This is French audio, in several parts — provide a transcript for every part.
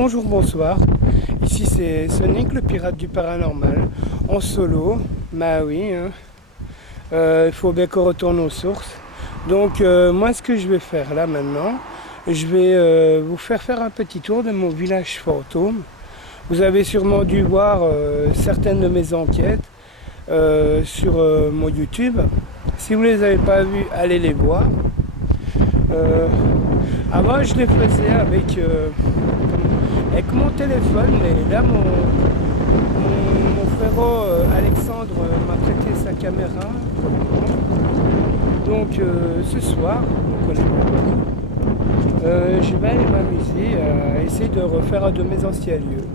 Bonjour, bonsoir. Ici c'est Sonic, le pirate du paranormal, en solo. Bah oui, hein. Il faut bien qu'on retourne aux sources. Donc moi ce que je vais faire là maintenant, je vais vous faire un petit tour de mon village fantôme. Vous avez sûrement dû voir certaines de mes enquêtes sur mon YouTube. Si vous ne les avez pas vues, allez les voir. Avant je les faisais avec mon téléphone, mais là mon frérot Alexandre m'a prêté sa caméra. Donc ce soir, je vais aller m'amuser à essayer de refaire un de mes anciens lieux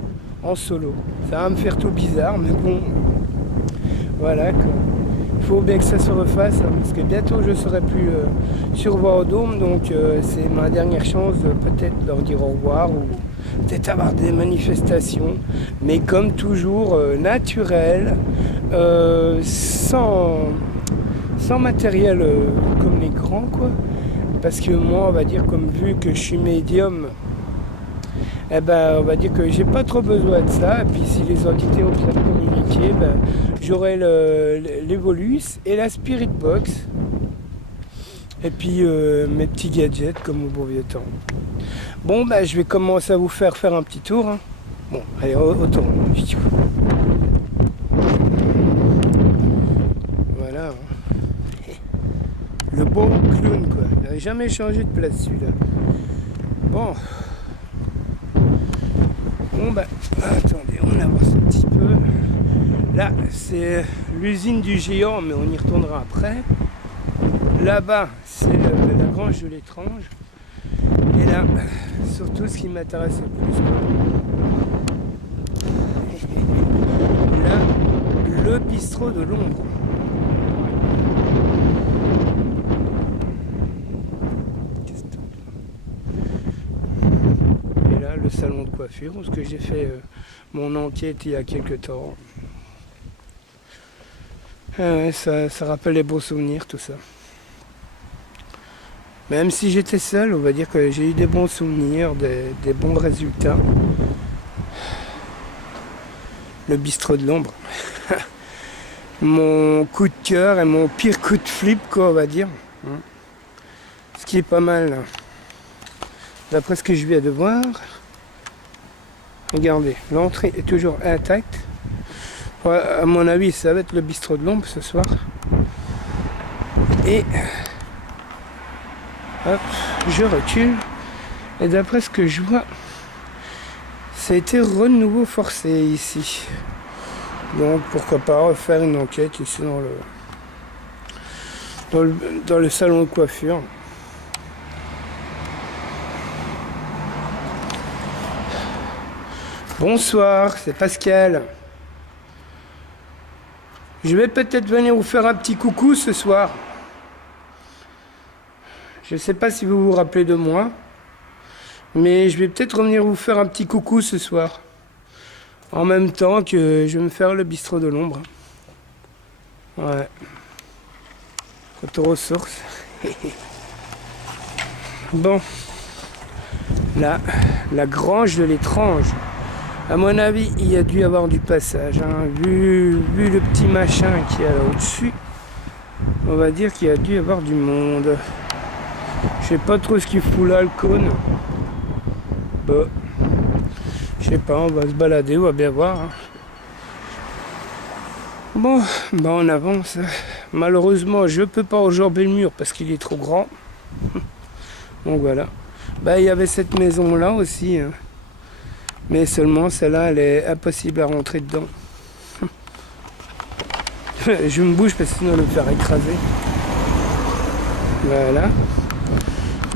en solo. Ça va me faire tout bizarre, mais bon, voilà quoi. Il faut bien que ça se refasse, hein, parce que bientôt je serai plus sur Vendôme, donc c'est ma dernière chance de peut-être leur dire au revoir ou peut-être avoir des manifestations, mais comme toujours naturel, sans matériel comme les grands quoi, parce que moi on va dire, comme vu que je suis médium, eh ben, on va dire que j'ai pas trop besoin de ça. Et puis si les entités ont besoin de communiquer, ben, j'aurai l'Evolus et la Spirit Box. Et puis mes petits gadgets comme au bon vieux temps. Bon, ben, je vais commencer à vous faire un petit tour. Hein. Bon, allez, autour. Voilà. Hein. Le bon clown, quoi. Il n'avait jamais changé de place, celui-là. Bon. Bon bah, attendez, on avance un petit peu. Là, c'est l'usine du géant, mais on y retournera après. Là-bas, c'est la grange de l'étrange. Et là, surtout ce qui m'intéresse le plus, là, le bistrot de l'ombre. Le salon de coiffure, parce que j'ai fait mon enquête il y a quelques temps. Ouais, ça rappelle les beaux souvenirs, tout ça. Même si j'étais seul, on va dire que j'ai eu des bons souvenirs, des bons résultats. Le bistrot de l'ombre. Mon coup de cœur et mon pire coup de flip, quoi, on va dire. Ce qui est pas mal, là. D'après ce que je viens de voir. Regardez, l'entrée est toujours intacte. Ouais, à mon avis, ça va être le bistrot de l'ombre ce soir. Et hop, je recule. Et d'après ce que je vois, ça a été renouveau forcé ici. Donc pourquoi pas refaire une enquête ici dans le salon de coiffure. Bonsoir, c'est Pascal. Je vais peut-être venir vous faire un petit coucou ce soir. Je ne sais pas si vous vous rappelez de moi, mais je vais peut-être revenir vous faire un petit coucou ce soir. En même temps que je vais me faire le bistrot de l'ombre. Ouais. Retour aux sources. Bon. Là, la grange de l'étrange. À mon avis, il y a dû y avoir du passage. Hein. Vu le petit machin qui est là au-dessus, on va dire qu'il y a dû y avoir du monde. Je sais pas trop ce qu'il fout là, le cône. Bah, je sais pas, on va se balader, on va bien voir. Hein. Bon, bah on avance. Malheureusement, je peux pas enjamber le mur parce qu'il est trop grand. Donc voilà. Bah, il y avait cette maison là aussi. Hein. Mais seulement celle-là, elle est impossible à rentrer dedans. Je me bouge parce que sinon elle va me faire écraser. Voilà.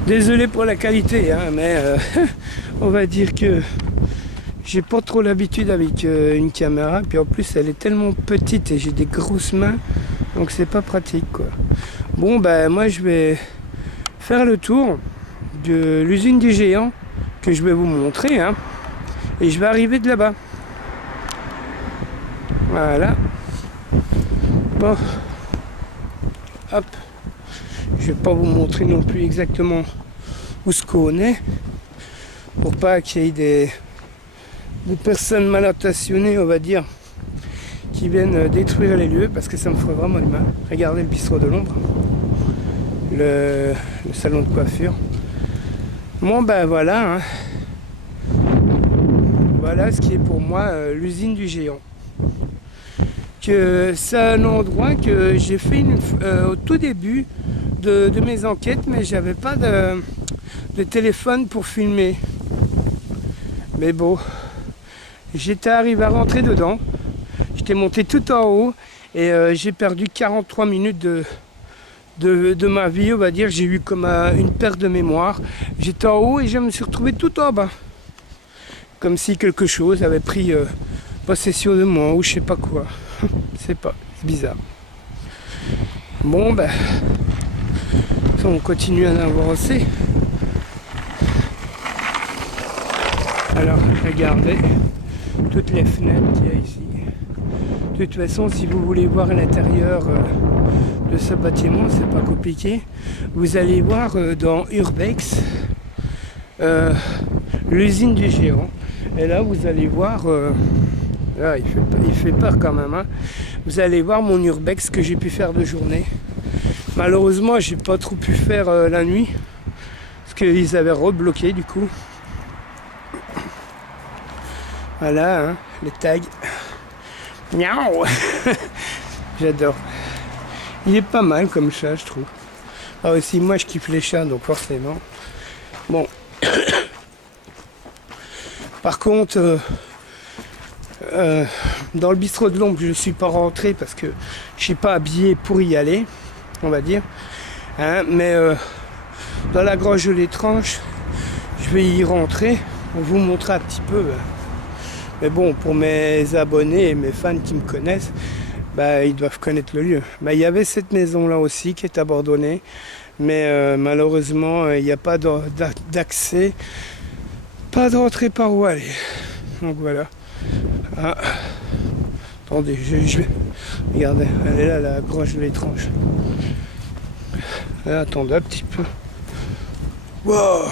Désolé pour la qualité, hein, mais on va dire que j'ai pas trop l'habitude avec une caméra. Puis en plus, elle est tellement petite et j'ai des grosses mains. Donc c'est pas pratique, quoi. Bon, ben moi, je vais faire le tour de l'usine du géant que je vais vous montrer, hein. Et je vais arriver de là-bas. Voilà. Bon. Hop. Je vais pas vous montrer non plus exactement où ce qu'on est. Pour pas qu'il y ait des personnes mal intentionnées, on va dire, qui viennent détruire les lieux, parce que ça me ferait vraiment du mal. Regardez le bistrot de l'ombre, le salon de coiffure. Bon ben voilà, hein. Voilà ce qui est pour moi l'usine du géant. Que c'est un endroit que j'ai fait au tout début de mes enquêtes, mais j'avais pas de téléphone pour filmer. Mais bon, j'étais arrivé à rentrer dedans, j'étais monté tout en haut et j'ai perdu 43 minutes de ma vie, on va dire. J'ai eu comme une perte de mémoire. J'étais en haut et je me suis retrouvé tout en bas. Comme si quelque chose avait pris possession de moi ou je sais pas quoi. C'est bizarre. Bon ben, on continue à avancer. Alors regardez toutes les fenêtres qu'il y a ici. De toute façon, si vous voulez voir l'intérieur de ce bâtiment, c'est pas compliqué. Vous allez voir dans Urbex l'usine du géant. Et là, vous allez voir, là, il fait peur quand même. Hein. Vous allez voir mon urbex que j'ai pu faire de journée. Malheureusement, j'ai pas trop pu faire la nuit parce qu'ils avaient rebloqué du coup. Voilà, hein, les tags. Miaou. J'adore. Il est pas mal comme chat, je trouve. Ah aussi, moi, je kiffe les chats, donc forcément. Bon. Par contre, dans le bistrot de l'ombre, je ne suis pas rentré parce que je ne suis pas habillé pour y aller, on va dire. Hein, mais dans la grotte de l'étrange, je vais y rentrer. On vous montrer un petit peu. Mais bon, pour mes abonnés et mes fans qui me connaissent, bah, ils doivent connaître le lieu. Bah, il y avait cette maison-là aussi qui est abandonnée. Mais malheureusement, il n'y a pas d'accès. Pas de rentrée par où aller. Donc voilà. Ah. Attendez, je vais. Regardez, elle est là, la grotte de l'étrange. Attendez un petit peu. Wow.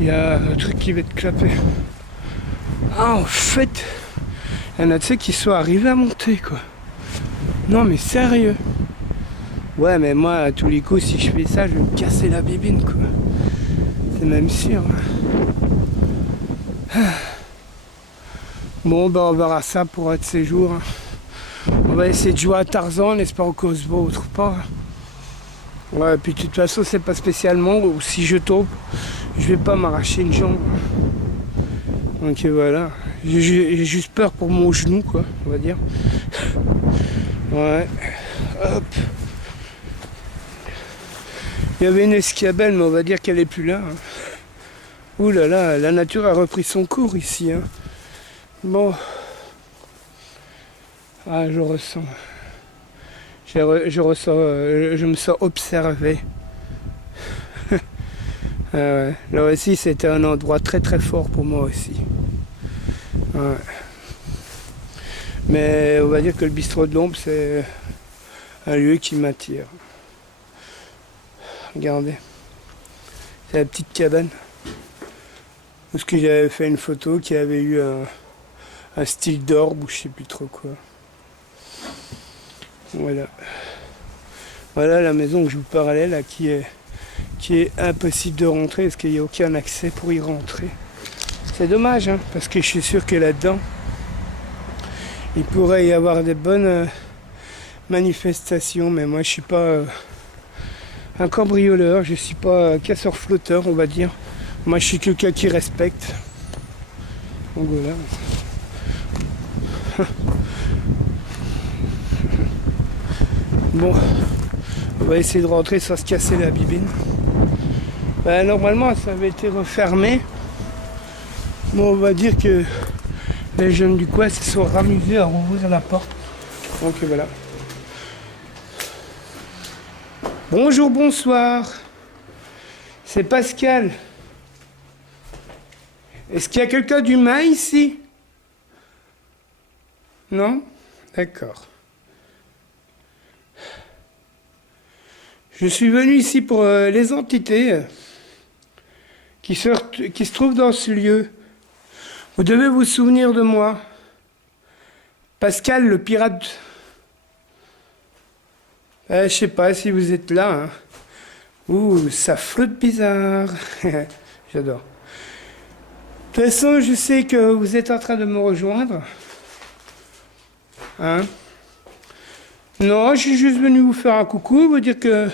Il y a un truc qui va être clapé. Ah, en fait, il y en a de ceux qui sont arrivés à monter, quoi. Non, mais sérieux. Ouais, mais moi, à tous les coups, si je fais ça, je vais me casser la bibine, quoi. C'est même sûr. Bon, ben on verra ça pour un de ces jours. On va essayer de jouer à Tarzan en espérant qu'on se retrouve pas. Ouais, puis de toute façon, c'est pas spécialement. Ou si je tombe, je vais pas m'arracher une jambe. Donc voilà. J'ai juste peur pour mon genou, quoi, on va dire. Ouais. Hop. Il y avait une escabelle, mais on va dire qu'elle est plus là. Hein. Ouh là là, la nature a repris son cours ici. Hein. Bon. Ah, je ressens. Je me sens observé. Ah ouais. Là aussi, c'était un endroit très très fort pour moi aussi. Ouais. Mais on va dire que le bistrot de l'ombre, c'est un lieu qui m'attire. Regardez. C'est la petite cabane. Parce que j'avais fait une photo qui avait eu un style d'orbe ou je sais plus trop quoi. Voilà. Voilà la maison que je vous parlais là qui est impossible de rentrer parce qu'il n'y a aucun accès pour y rentrer. C'est dommage hein, parce que je suis sûr que là-dedans il pourrait y avoir des bonnes manifestations, mais moi je suis pas un cambrioleur, je suis pas casseur flotteur on va dire. Moi je suis quelqu'un qui respecte. Donc voilà. Bon, on va essayer de rentrer sans se casser la bibine. Ben, normalement ça avait été refermé. Bon, on va dire que les jeunes du coin se sont ramusés à rouvrir la porte. Donc voilà. Bonjour, bonsoir. C'est Pascal. Est-ce qu'il y a quelqu'un d'humain ici? Non? D'accord. Je suis venu ici pour les entités qui se trouvent dans ce lieu. Vous devez vous souvenir de moi. Pascal, le pirate. Je sais pas si vous êtes là. Hein. Ouh, ça flotte bizarre. J'adore. De toute façon, je sais que vous êtes en train de me rejoindre. Hein? Non, je suis juste venu vous faire un coucou, vous dire que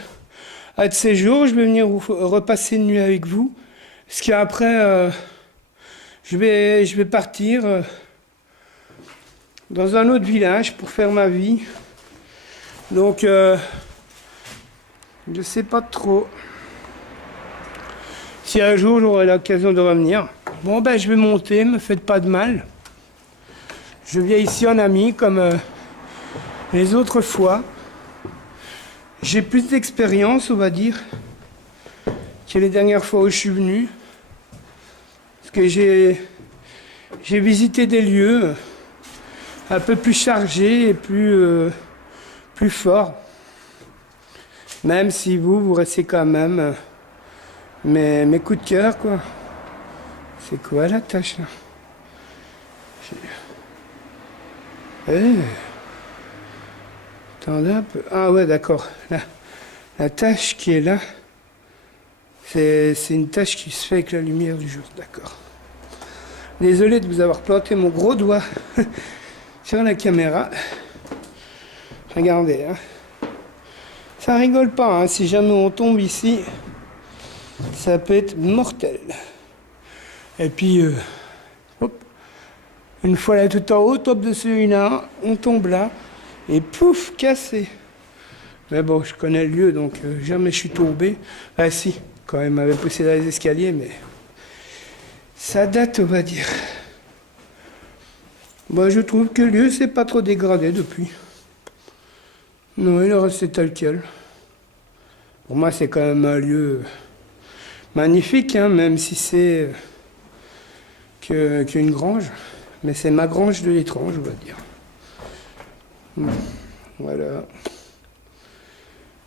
à de ces jours, je vais venir vous repasser une nuit avec vous. Parce qu'après, je vais partir dans un autre village pour faire ma vie. Donc, je sais pas trop si un jour j'aurai l'occasion de revenir. Bon, ben, je vais monter, me faites pas de mal. Je viens ici en ami comme les autres fois. J'ai plus d'expérience, on va dire, que les dernières fois où je suis venu. Parce que j'ai visité des lieux un peu plus chargés et plus forts. Même si vous restez quand même mes coups de cœur, quoi. C'est quoi la tâche, là? Attendez un peu. Ah ouais, d'accord. La tâche qui est là, c'est une tâche qui se fait avec la lumière du jour, d'accord. Désolé de vous avoir planté mon gros doigt sur la caméra. Regardez, hein. Ça rigole pas, hein. Si jamais on tombe ici, ça peut être mortel. Et puis, hop, une fois là tout en haut, top de celui-là, on tombe là, et pouf, cassé. Mais bon, je connais le lieu, donc jamais je suis tombé. Ah si, quand même, m'avait poussé dans les escaliers, mais ça date, on va dire. Moi, je trouve que le lieu s'est pas trop dégradé depuis. Non, il est resté tel quel. Pour moi, c'est quand même un lieu magnifique, hein, même si c'est qu'une grange. Mais c'est ma grange de l'étrange, on va dire. Voilà.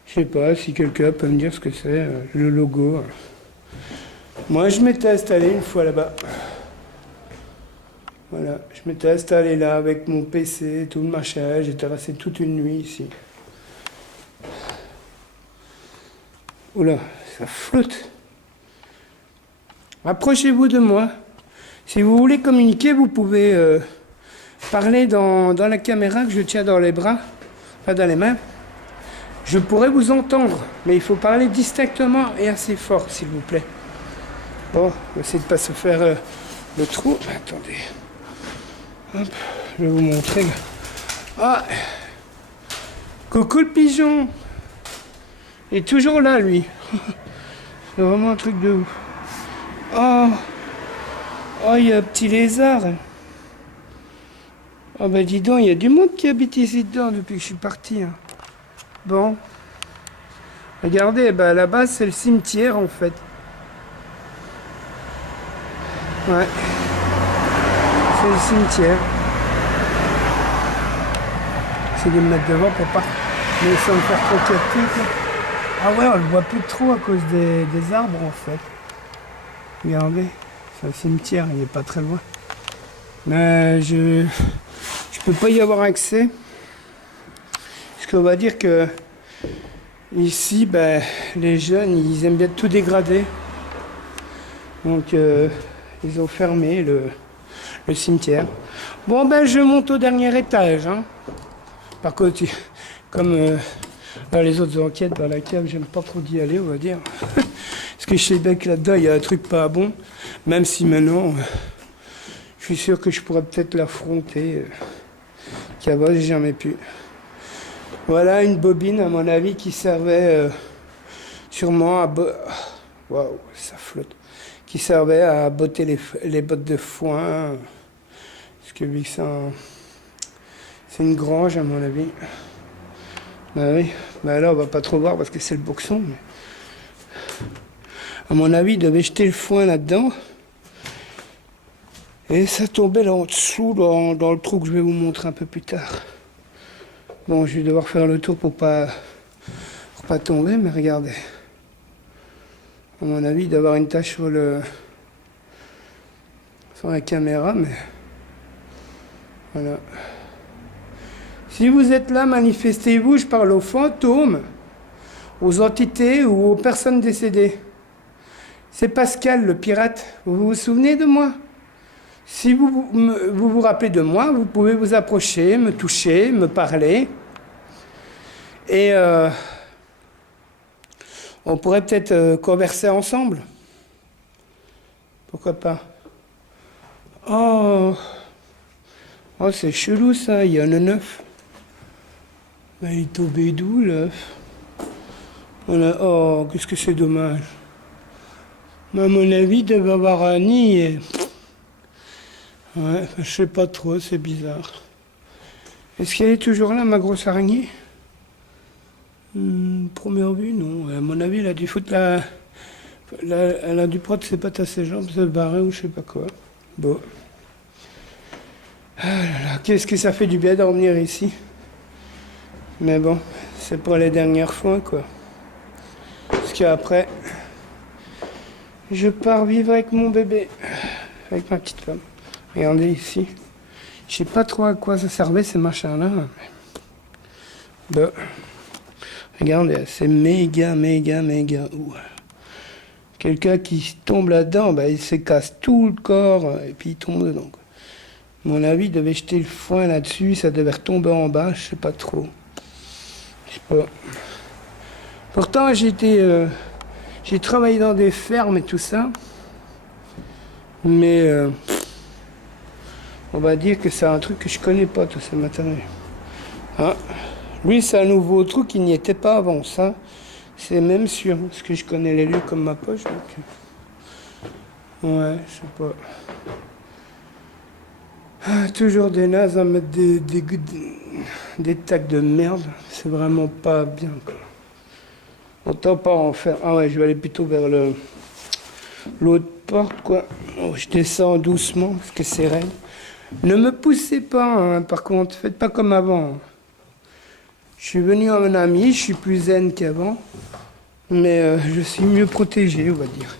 Je sais pas si quelqu'un peut me dire ce que c'est, le logo. Moi, je m'étais installé une fois là-bas. Voilà, je m'étais installé là avec mon PC, tout le machin. J'étais resté toute une nuit ici. Oula, ça flotte. Approchez-vous de moi. Si vous voulez communiquer, vous pouvez parler dans la caméra que je tiens dans les bras, pas dans les mains. Je pourrais vous entendre, mais il faut parler distinctement et assez fort, s'il vous plaît. Bon, on va essayer de ne pas se faire le trou. Attendez. Hop, je vais vous montrer. Ah, coucou le pigeon. Il est toujours là, lui. C'est vraiment un truc de ouf. Oh, il y a un petit lézard. Oh, ben dis donc, il y a du monde qui habite ici dedans depuis que je suis parti. Hein. Bon. Regardez, ben, à la base, c'est le cimetière, en fait. Ouais. C'est le cimetière. J'essaie de me mettre devant pour pas me laisser me faire trop capter, quoi. Ah ouais, on le voit plus trop à cause des arbres, en fait. Regardez, c'est un cimetière, il est pas très loin. Mais je peux pas y avoir accès. Parce qu'on va dire que ici, ben, les jeunes, ils aiment bien tout dégrader. Donc, ils ont fermé le cimetière. Bon, ben, je monte au dernier étage. Hein. Par contre, comme dans les autres enquêtes dans la cave, j'aime pas trop d'y aller, on va dire. Parce que je sais bien que là-dedans, il y a un truc pas bon. Même si maintenant, je suis sûr que je pourrais peut-être l'affronter. Qu'avant, j'ai jamais pu. Voilà une bobine, à mon avis, qui servait sûrement à... Waouh, ça flotte. Qui servait à botter les bottes de foin. Parce que vu que c'est une grange, à mon avis. Bah oui, bah là, on va pas trop voir parce que c'est le boxon. Mais... À mon avis, il devait jeter le foin là-dedans. Et ça tombait là en dessous, dans le trou que je vais vous montrer un peu plus tard. Bon, je vais devoir faire le tour pour pas tomber, mais regardez. À mon avis, d'avoir une tache sans la caméra, mais voilà. Si vous êtes là, manifestez-vous, je parle aux fantômes, aux entités ou aux personnes décédées. C'est Pascal, le pirate. Vous vous souvenez de moi? Si vous rappelez de moi, vous pouvez vous approcher, me toucher, me parler. Et on pourrait peut-être converser ensemble. Pourquoi pas? Oh, c'est chelou ça, il y en a 9. Ben, il est tombé d'où l'œuf? Oh, qu'est-ce que c'est dommage. Mais à mon avis, il devait avoir un nid et... Ouais, je sais pas trop, c'est bizarre. Est-ce qu'elle est toujours là, ma grosse araignée? Première vue, non. À mon avis, elle a dû foutre elle a dû prendre ses pattes à ses jambes, se barrer ou je sais pas quoi. Bon. Ah là là, qu'est-ce que ça fait du bien dormir ici. Mais bon, c'est pour les dernières fois, quoi. Parce qu'après, je pars vivre avec mon bébé, avec ma petite femme. Regardez ici. Je sais pas trop à quoi ça servait ces machins-là. Mais... Bon. Regardez, c'est méga. Ouh. Quelqu'un qui tombe là-dedans, bah, il se casse tout le corps et puis il tombe dedans, quoi. À mon avis, il devait jeter le foin là-dessus, ça devait retomber en bas, je sais pas trop. Je sais pas. Pourtant, j'ai travaillé dans des fermes et tout ça. Mais on va dire que c'est un truc que je connais pas, tout ce matériel. Ah, lui, c'est un nouveau truc qui n'y était pas avant, ça. C'est même sûr, parce que je connais les lieux comme ma poche. Donc... Ouais, je sais pas. Ah, toujours des nazes à mettre des tacs de merde. C'est vraiment pas bien, quoi. On tend pas à en faire. Ah ouais, je vais aller plutôt vers l'autre porte, quoi. Oh, je descends doucement, parce que c'est raide. Ne me poussez pas, hein, par contre. Faites pas comme avant. Je suis venu à un ami, je suis plus zen qu'avant. Mais je suis mieux protégé, on va dire.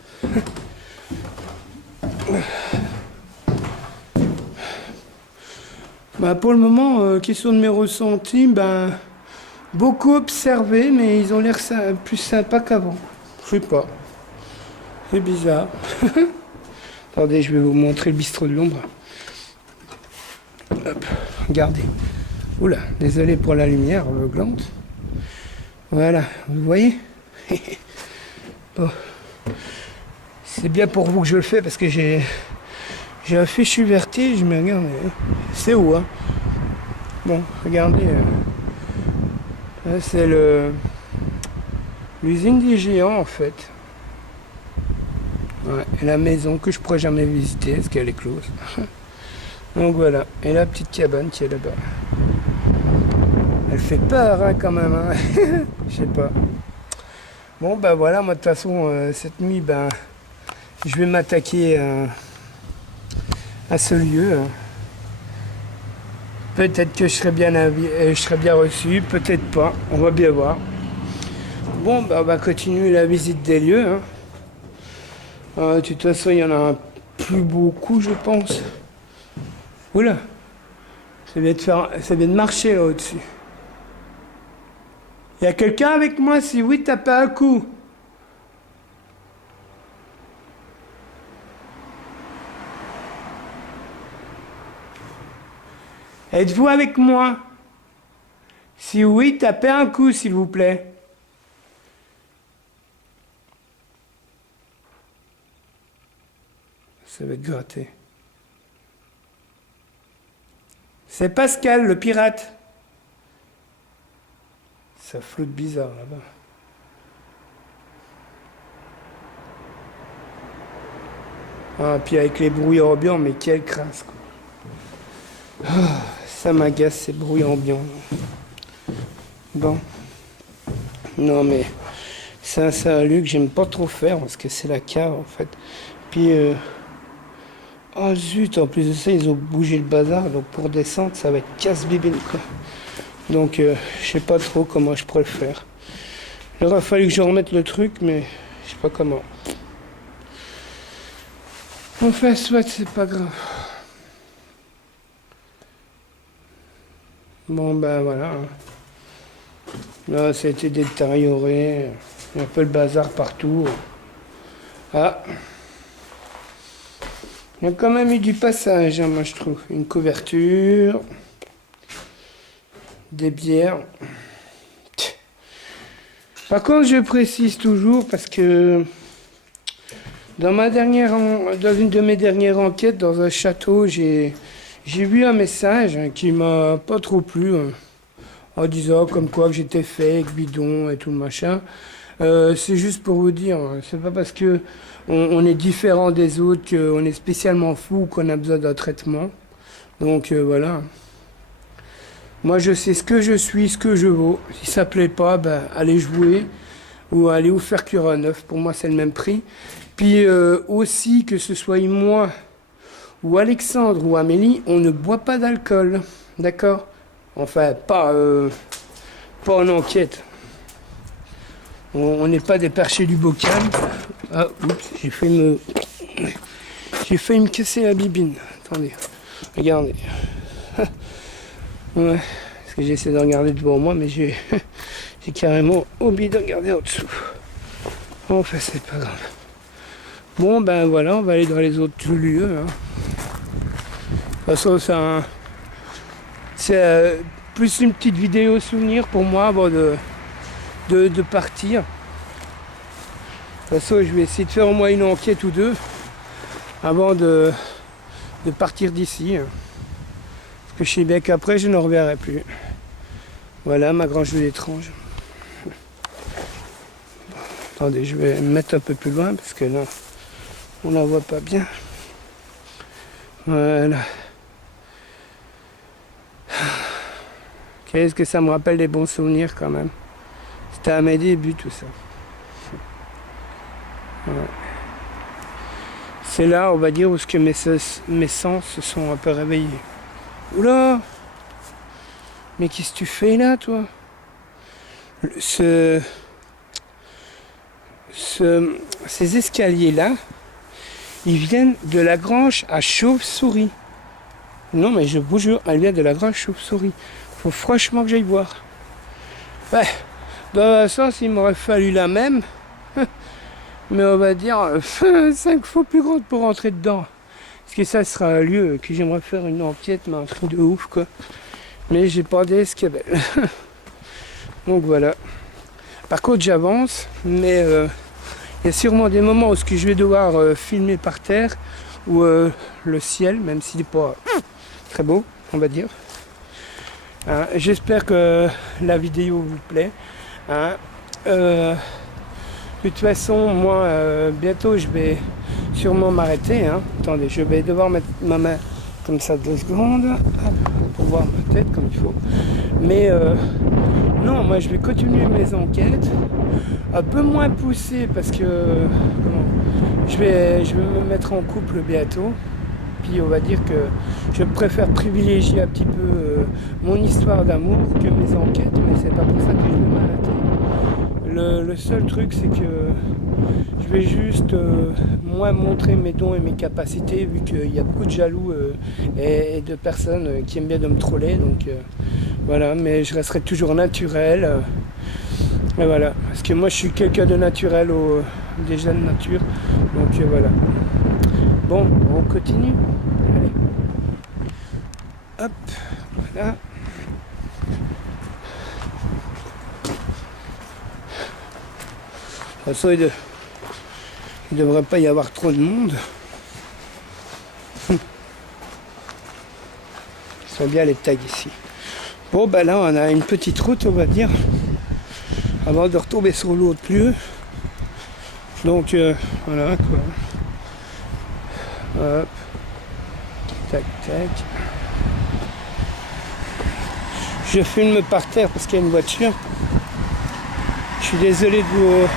Bah, pour le moment, question de mes ressentis, ben, beaucoup observé, mais ils ont l'air plus sympas qu'avant. Je sais pas. C'est bizarre. Attendez, je vais vous montrer le bistrot de l'ombre. Hop, regardez. Oula, désolé pour la lumière aveuglante. Voilà, vous voyez? Bon. C'est bien pour vous que je le fais parce que j'ai un fichu vertige, mais regardez, c'est où, hein? Bon, regardez, c'est l'usine des géants en fait. Ouais, et la maison que je pourrais jamais visiter parce qu'elle est close. Donc voilà, et la petite cabane qui est là-bas. Elle fait peur, hein, quand même, hein. Je sais pas. Bon, ben voilà, moi de toute façon, cette nuit, ben, je vais m'attaquer à ce lieu. Hein. Peut-être que je serai bien reçu, peut-être pas, on va bien voir. Bon, ben, on va continuer la visite des lieux. Hein. De toute façon, il y en a plus beaucoup, je pense. Oula, ça vient de marcher là au-dessus. Il y a quelqu'un avec moi? Si oui, tapez un coup. Êtes-vous avec moi? Si oui, tapez un coup, s'il vous plaît. Ça va être gratté. C'est Pascal, le pirate. Ça flotte bizarre là-bas. Ah, puis avec les bruits ambiants, mais quelle crasse, quoi. Ah, ça m'agace, ces bruits ambiants. Bon. Non, mais c'est un lieu que j'aime pas trop faire, parce que c'est la cave, en fait. Puis, oh zut, en plus de ça, ils ont bougé le bazar, donc pour descendre, ça va être casse-bibine, quoi. Donc, je sais pas trop comment je pourrais le faire. Il aurait fallu que je remette le truc, mais je sais pas comment. Enfin, soit c'est pas grave. Bon, ben voilà. Là, ça a été détérioré. Il y a un peu le bazar partout. Ah. Il y a quand même eu du passage, hein, moi je trouve. Une couverture. Des bières. Par contre, je précise toujours parce que dans une de mes dernières enquêtes dans un château, j'ai vu un message qui m'a pas trop plu, en disant comme quoi que j'étais fake, bidon et tout le machin. C'est juste pour vous dire, c'est pas parce que on est différent des autres qu'on est spécialement fou ou qu'on a besoin d'un traitement. Donc voilà. Moi je sais ce que je suis, ce que je vaux. Si ça plaît pas, ben allez jouer ou allez vous faire cuire un œuf. Pour moi c'est le même prix. Puis aussi que ce soit moi ou Alexandre ou Amélie, on ne boit pas d'alcool. D'accord? Enfin pas en enquête. On n'est pas des perchés du bocal. Ah, oups, j'ai failli me casser la bibine. Attendez, regardez. Ouais, parce que j'essaie de regarder devant moi, mais j'ai carrément oublié de regarder en dessous. Enfin, c'est pas grave. Bon, ben voilà, on va aller dans les autres lieux. Hein. De toute façon, c'est plus une petite vidéo souvenir pour moi avant de partir. De toute façon, je vais essayer de faire au moins une enquête ou deux avant de partir d'ici. Parce que je sais bien qu'après, je ne reverrai plus. Voilà ma grange de l'étrange. Attendez, je vais me mettre un peu plus loin parce que là, on la voit pas bien. Voilà. Qu'est-ce que ça me rappelle des bons souvenirs quand même. C'était à mes débuts tout ça. Ouais. C'est là, on va dire, où ce que mes sens se sont un peu réveillés. Oula! Mais qu'est-ce que tu fais là, toi? Ces escaliers-là, ils viennent de la grange à chauve-souris. Non, mais je vous jure, elle vient de la grange chauve-souris. Faut franchement que j'aille voir. Ouais, dans un sens, il m'aurait fallu la même. Mais on va dire 5 fois plus grande pour rentrer dedans. Parce que ça sera un lieu que j'aimerais faire une enquête, mais un truc de ouf, quoi. Mais j'ai pas d'escabelle. Donc voilà. Par contre, j'avance, mais il y a sûrement des moments où je vais devoir filmer par terre, ou le ciel, même s'il n'est pas très beau, on va dire. Hein, j'espère que la vidéo vous plaît. Hein. De toute façon, moi, bientôt, je vais sûrement m'arrêter. Hein. Attendez, je vais devoir mettre ma main comme ça 2 secondes pour voir ma tête comme il faut. Mais non, moi, je vais continuer mes enquêtes, un peu moins poussées parce que je vais me mettre en couple bientôt. Puis on va dire que je préfère privilégier un petit peu mon histoire d'amour que mes enquêtes, mais c'est pas pour ça que je vais m'arrêter. Le seul truc, c'est que je vais juste moi montrer mes dons et mes capacités, vu qu'il y a beaucoup de jaloux et de personnes qui aiment bien de me troller. Donc voilà, mais je resterai toujours naturel. Et voilà, parce que moi je suis quelqu'un de naturel, déjà de nature. Donc voilà. Bon, on continue. Allez. Hop, voilà. De toute façon, il ne devrait pas y avoir trop de monde. Ils sont bien les tags ici. Bon, ben là, on a une petite route, on va dire, avant de retomber sur l'autre lieu. Donc, voilà, quoi. Hop. Tac, tac. Je filme par terre parce qu'il y a une voiture. Je suis désolé de vous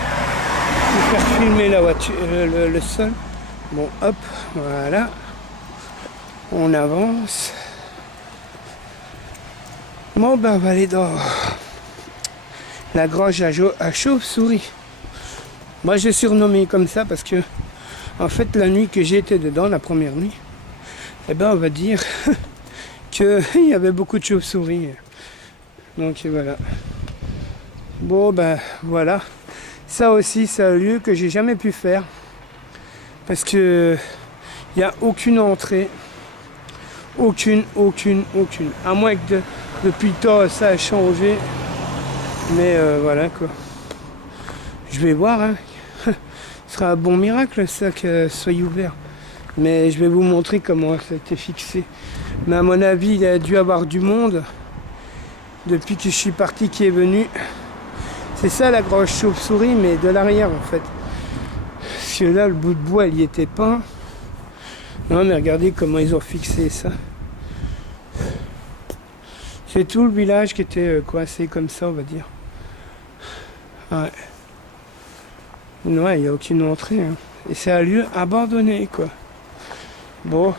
faire filmer la voiture, le sol. Bon, hop, voilà. On avance. Bon, ben, on va aller dans la grange à chauve-souris. Moi, j'ai surnommé comme ça parce que En fait, la nuit que j'ai été dedans, la première nuit, eh ben, on va dire qu'il y avait beaucoup de chauves-souris. Donc voilà. Bon, ben voilà. Ça aussi, c'est un lieu que j'ai jamais pu faire. Parce que il n'y a aucune entrée. Aucune. À moins que depuis le temps, ça a changé. Mais voilà quoi. Je vais voir, hein. Ce sera un bon miracle ça que ça soit ouvert. Mais je vais vous montrer comment ça a été fixé. Mais à mon avis, il a dû avoir du monde depuis que je suis parti qui est venu. C'est ça la grosse chauve-souris, mais de l'arrière en fait. Parce que là, le bout de bois, il y était pas. Non, mais regardez comment ils ont fixé ça. C'est tout le village qui était coincé comme ça, on va dire. Ouais. Ouais, il n'y a aucune entrée. Hein. Et c'est un lieu abandonné, quoi. Bon.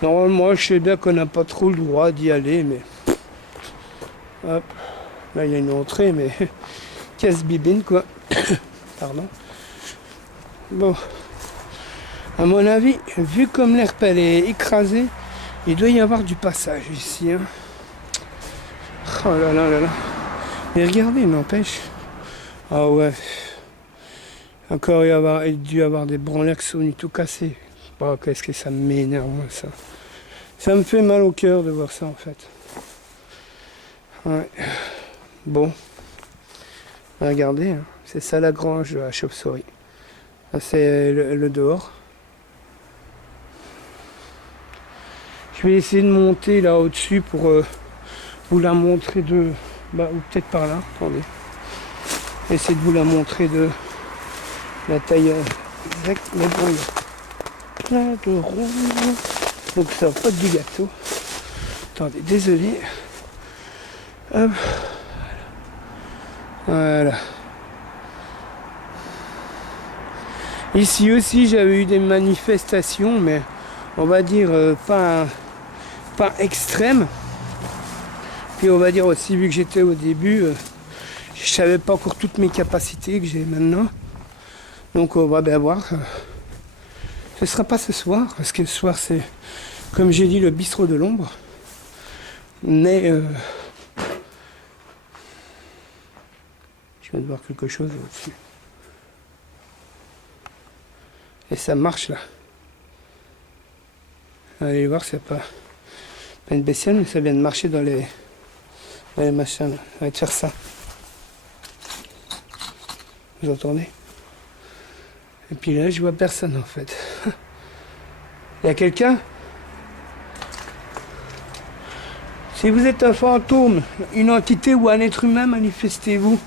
Normalement, je sais bien qu'on n'a pas trop le droit d'y aller, mais... Hop. Là, il y a une entrée, mais... Casse-bibine, quoi. Pardon. Bon. À mon avis, vu comme l'herbe, elle est écrasée, il doit y avoir du passage ici, hein. Oh là là là là. Mais regardez, n'empêche. Ah ouais. Encore il a dû y avoir des branleurs qui sont venus tout casser. Oh, qu'est-ce que ça m'énerve, moi, ça. Ça me fait mal au cœur de voir ça, en fait. Ouais. Bon. Regardez, hein. C'est ça la grange de la chauve-souris. C'est le dehors. Je vais essayer de monter là au-dessus pour vous la montrer de... Bah, ou peut-être par là, attendez. Essayer de vous la montrer de la taille exacte. Mais bon, il y a plein de ronds. Donc ça va pas être du gâteau. Attendez, désolé. Hop. Voilà. Ici aussi, j'avais eu des manifestations, mais on va dire pas extrêmes. Puis on va dire aussi, vu que j'étais au début, je savais pas encore toutes mes capacités que j'ai maintenant. Donc on va bien voir. Ce sera pas ce soir, parce que ce soir c'est, comme j'ai dit, le bistrot de l'ombre. Mais je viens de voir quelque chose au-dessus. Et ça marche là. Allez voir, c'est pas une bestiole, mais ça vient de marcher dans les machins là. Ça va te faire ça. Vous entendez? Et puis là, je vois personne en fait. Il y a quelqu'un? Si vous êtes un fantôme, une entité ou un être humain, manifestez-vous.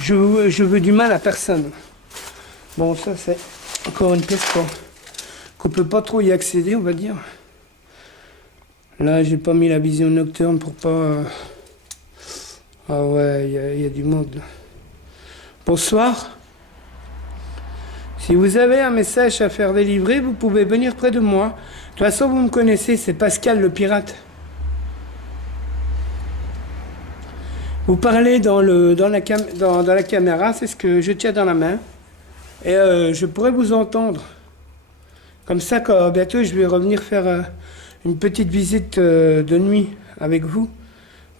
Je veux du mal à personne. Bon, ça c'est encore une pièce qu'on peut pas trop y accéder, on va dire. Là, j'ai pas mis la vision nocturne pour pas... Ah ouais, il y a du monde. Bonsoir. Si vous avez un message à faire délivrer, vous pouvez venir près de moi. De toute façon, vous me connaissez, c'est Pascal le pirate. Vous parlez dans la caméra, c'est ce que je tiens dans la main. Et je pourrais vous entendre. Comme ça, quand bientôt je vais revenir faire une petite visite de nuit avec vous.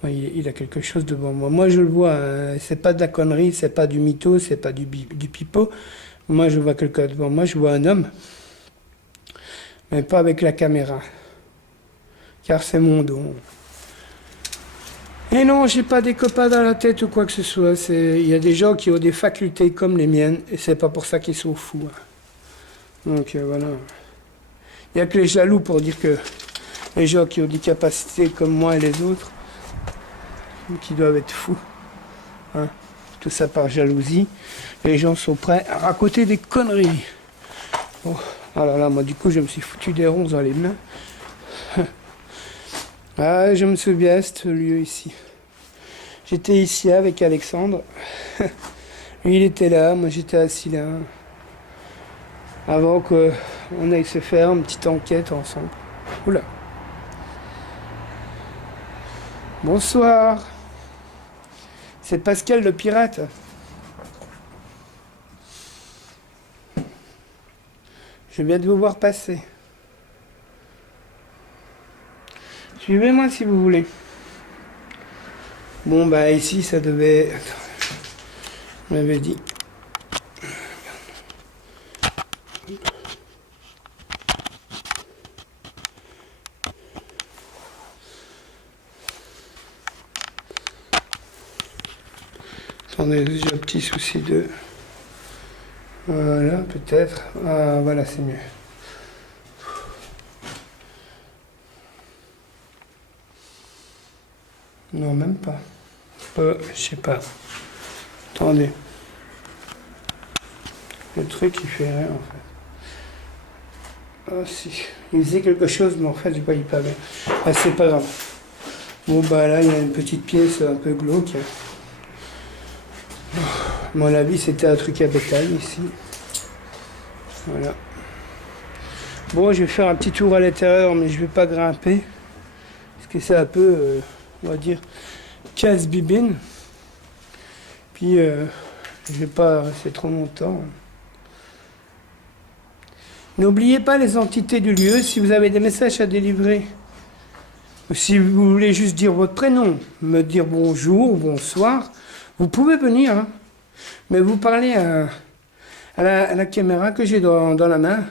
Il a quelque chose devant moi. Moi, je le vois. Hein. C'est pas de la connerie, c'est pas du mytho, c'est pas du pipeau. Moi, je vois quelqu'un devant moi. Je vois un homme. Mais pas avec la caméra. Car c'est mon don. Et non, j'ai pas des copains dans la tête ou quoi que ce soit. Il y a des gens qui ont des facultés comme les miennes. Et c'est pas pour ça qu'ils sont fous. Hein. Donc voilà. Il n'y a que les jaloux pour dire que les gens qui ont des capacités comme moi et les autres, qui doivent être fous. Hein. Tout ça par jalousie. Les gens sont prêts à raconter des conneries. Oh, ah là là, moi du coup je me suis foutu des ronces dans les mains. Ah, je me souviens, ce lieu ici. J'étais ici avec Alexandre. Lui il était là, moi j'étais assis là. Avant qu'on aille se faire une petite enquête ensemble. Oula. Bonsoir. C'est Pascal le pirate. Je viens de vous voir passer. Suivez-moi si vous voulez. Bon, bah ici, ça devait... Attends, je m'avais dit. Attendez, j'ai un petit souci de... Voilà, peut-être. Ah, voilà, c'est mieux. Non, même pas. Je sais pas. Attendez. Le truc, il fait rien, en fait. Ah, si. Il faisait quelque chose, mais en fait, je voyais pas bien. Ah, c'est pas grave. Bon, bah là, il y a une petite pièce un peu glauque. À mon avis, c'était un truc à bétail, ici. Voilà. Bon, je vais faire un petit tour à l'intérieur, mais je vais pas grimper. Parce que c'est un peu, on va dire, casse-bibine. Puis, je vais pas rester trop longtemps. N'oubliez pas les entités du lieu. Si vous avez des messages à délivrer, ou si vous voulez juste dire votre prénom, me dire bonjour ou bonsoir, vous pouvez venir. Hein. Mais vous parlez à la caméra que j'ai dans la main.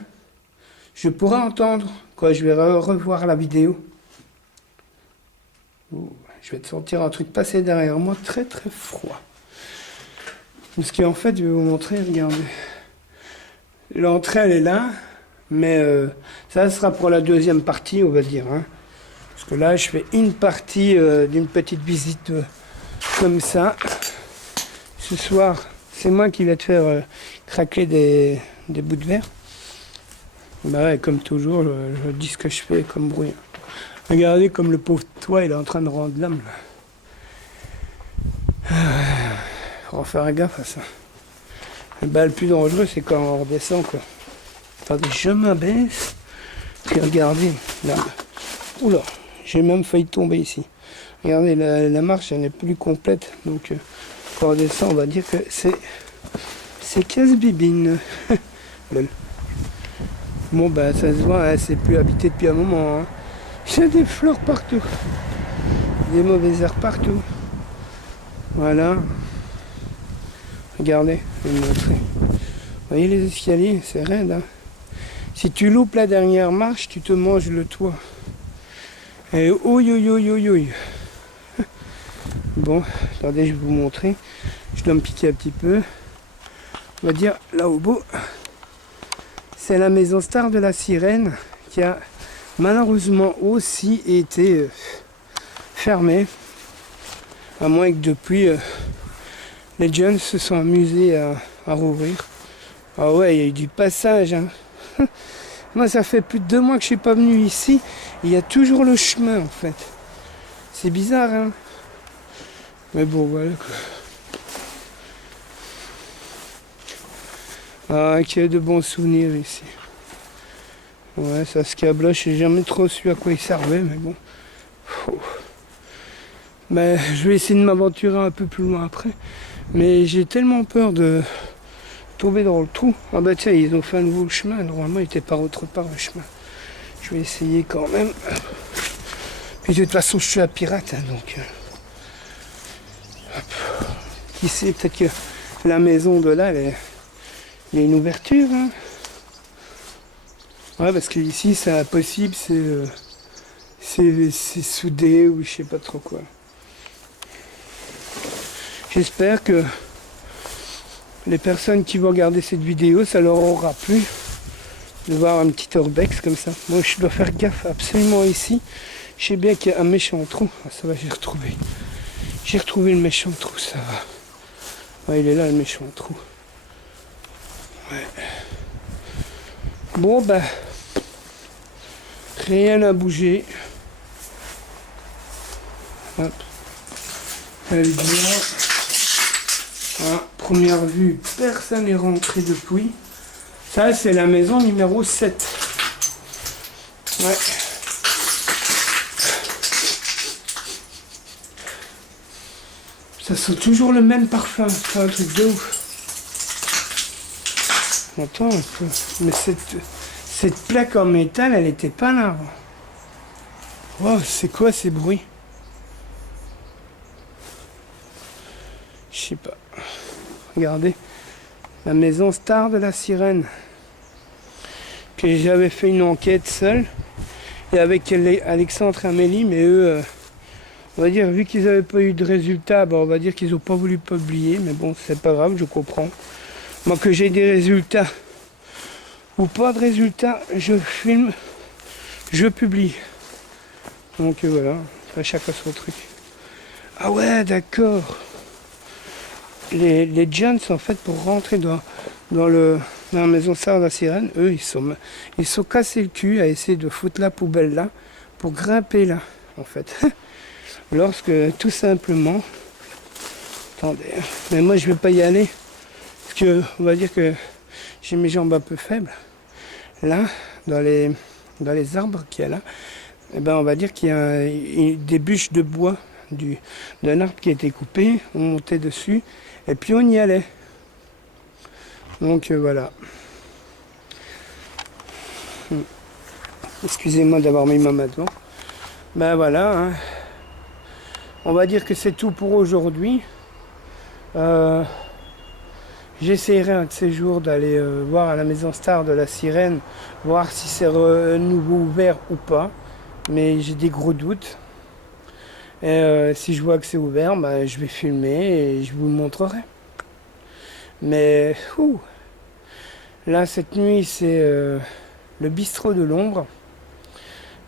Je pourrai entendre quand je vais revoir la vidéo. Ouh, je vais te sentir un truc passer derrière moi très très froid. Parce qu'en fait, je vais vous montrer, regardez. L'entrée, elle est là. Mais ça sera pour la deuxième partie, on va dire. Hein. Parce que là, je fais une partie d'une petite visite comme ça. Ce soir, c'est moi qui vais te faire craquer des bouts de verre. Bah ouais, comme toujours, je dis ce que je fais comme bruit. Regardez comme le pauvre toit, il est en train de rendre l'âme. Faut faire gaffe à ça. Bah, le plus dangereux, c'est quand on redescend, quoi. Attendez, je m'abaisse. Puis regardez, là. Oula, j'ai même failli tomber ici. Regardez, la marche, elle n'est plus complète. Donc, quand on descend, on va dire que c'est casse-bibine. Bon, bah, ça se voit, hein, c'est plus habité depuis un moment. Hein. Il y a des fleurs partout. Des mauvaises herbes partout. Voilà. Regardez, je vais vous montrer. Vous voyez les escaliers, c'est raide. Hein. Si tu loupes la dernière marche, tu te manges le toit. Et ouïe, ouïe, ouïe, ouïe, ouïe. Bon, attendez, je vais vous montrer. Je dois me piquer un petit peu. On va dire là au bout. C'est la maison star de la sirène qui a malheureusement aussi été fermée. À moins que depuis, les jeunes se sont amusés à rouvrir. Ah ouais, il y a eu du passage. Hein. Moi, ça fait plus de 2 mois que je suis pas venu ici. Il y a toujours le chemin, en fait. C'est bizarre, hein. Mais bon, voilà quoi. Ah, qu'il y a de bons souvenirs ici. Ouais, ça se cabloche. J'ai jamais trop su à quoi il servait, mais bon. Mais je vais essayer de m'aventurer un peu plus loin après. Mais j'ai tellement peur de tomber dans le trou. Ah bah tiens, ils ont fait un nouveau chemin. Normalement, il était par autre part le chemin. Je vais essayer quand même. Puis de toute façon, je suis un pirate, hein, donc... Qui sait, peut-être que la maison de là, il y a une ouverture. Hein. Ouais, parce que ici, c'est impossible, c'est soudé ou je sais pas trop quoi. J'espère que les personnes qui vont regarder cette vidéo, ça leur aura plu de voir un petit urbex comme ça. Moi, je dois faire gaffe absolument ici. Je sais bien qu'il y a un méchant trou. Ah, ça va, j'ai retrouvé. J'ai retrouvé le méchant trou, ça va. Ouais, il est là, le méchant trou. Ouais. Bon, bah, rien n'a bougé. Hop. Elle est bien. Hein, première vue, personne n'est rentré depuis. Ça, c'est la maison numéro 7. Ouais. Ça sent toujours le même parfum. C'est un truc de ouf. Attends un peu. Mais Cette plaque en métal, elle était pas là. Oh, c'est quoi ces bruits? Je sais pas. Regardez. La maison Star de la Sirène. Que j'avais fait une enquête seule. Et avec Alexandre et Amélie, mais eux, on va dire, vu qu'ils n'avaient pas eu de résultats, on va dire qu'ils n'ont pas voulu publier. Mais bon, c'est pas grave, je comprends. Moi, que j'ai des résultats ou pas de résultats, je filme, je publie. Donc voilà, après chacun son truc. Ah ouais, d'accord. Les jeunes en fait pour rentrer dans la maison Star de la Sirène, eux ils sont cassés le cul à essayer de foutre la poubelle là pour grimper là en fait. Lorsque tout simplement, attendez, mais moi je vais pas y aller parce que on va dire que j'ai mes jambes un peu faibles. Là, dans les arbres qu'il y a là, eh ben on va dire qu'il y a des bûches de bois d'un arbre qui a été coupé, on montait dessus et puis on y allait. Donc voilà. Excusez-moi d'avoir mis ma main devant. Ben voilà. Hein. On va dire que c'est tout pour aujourd'hui. J'essaierai un de ces jours d'aller voir à la maison Star de la Sirène, voir si c'est nouveau ouvert ou pas. Mais j'ai des gros doutes. Et si je vois que c'est ouvert, bah, je vais filmer et je vous le montrerai. Mais là, cette nuit, c'est le bistrot de l'ombre.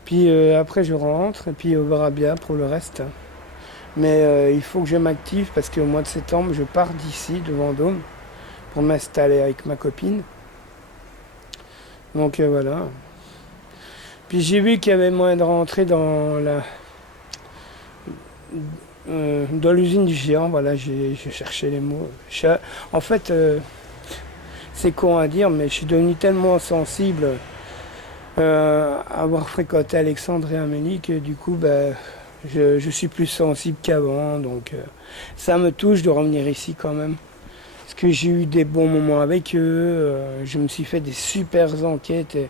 Puis après, je rentre et puis on verra bien pour le reste. Mais il faut que je m'active parce qu'au mois de septembre, je pars d'ici, de Vendôme, pour m'installer avec ma copine. Donc voilà. Puis j'ai vu qu'il y avait moyen de rentrer dans l'usine du géant. Voilà, j'ai cherché les mots. En fait, c'est con à dire, mais je suis devenu tellement sensible à avoir fréquenté Alexandre et Amélie que du coup, je suis plus sensible qu'avant. Donc ça me touche de revenir ici quand même. Parce que j'ai eu des bons moments avec eux. Je me suis fait des super enquêtes. Et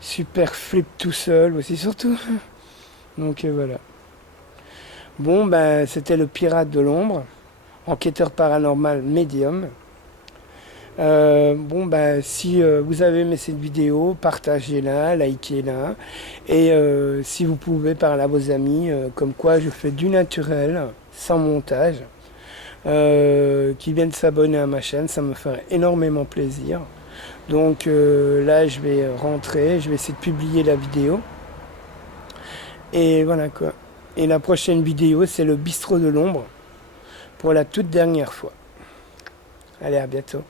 super flip tout seul aussi surtout. Donc voilà. Bon c'était le pirate de l'ombre, enquêteur paranormal médium. Si vous avez aimé cette vidéo, partagez-la, likez-la. Et si vous pouvez parler à vos amis, comme quoi je fais du naturel, sans montage, qui viennent s'abonner à ma chaîne, ça me ferait énormément plaisir. Donc là, je vais rentrer, je vais essayer de publier la vidéo. Et voilà quoi. Et la prochaine vidéo, c'est le bistrot de l'ombre pour la toute dernière fois. Allez, à bientôt.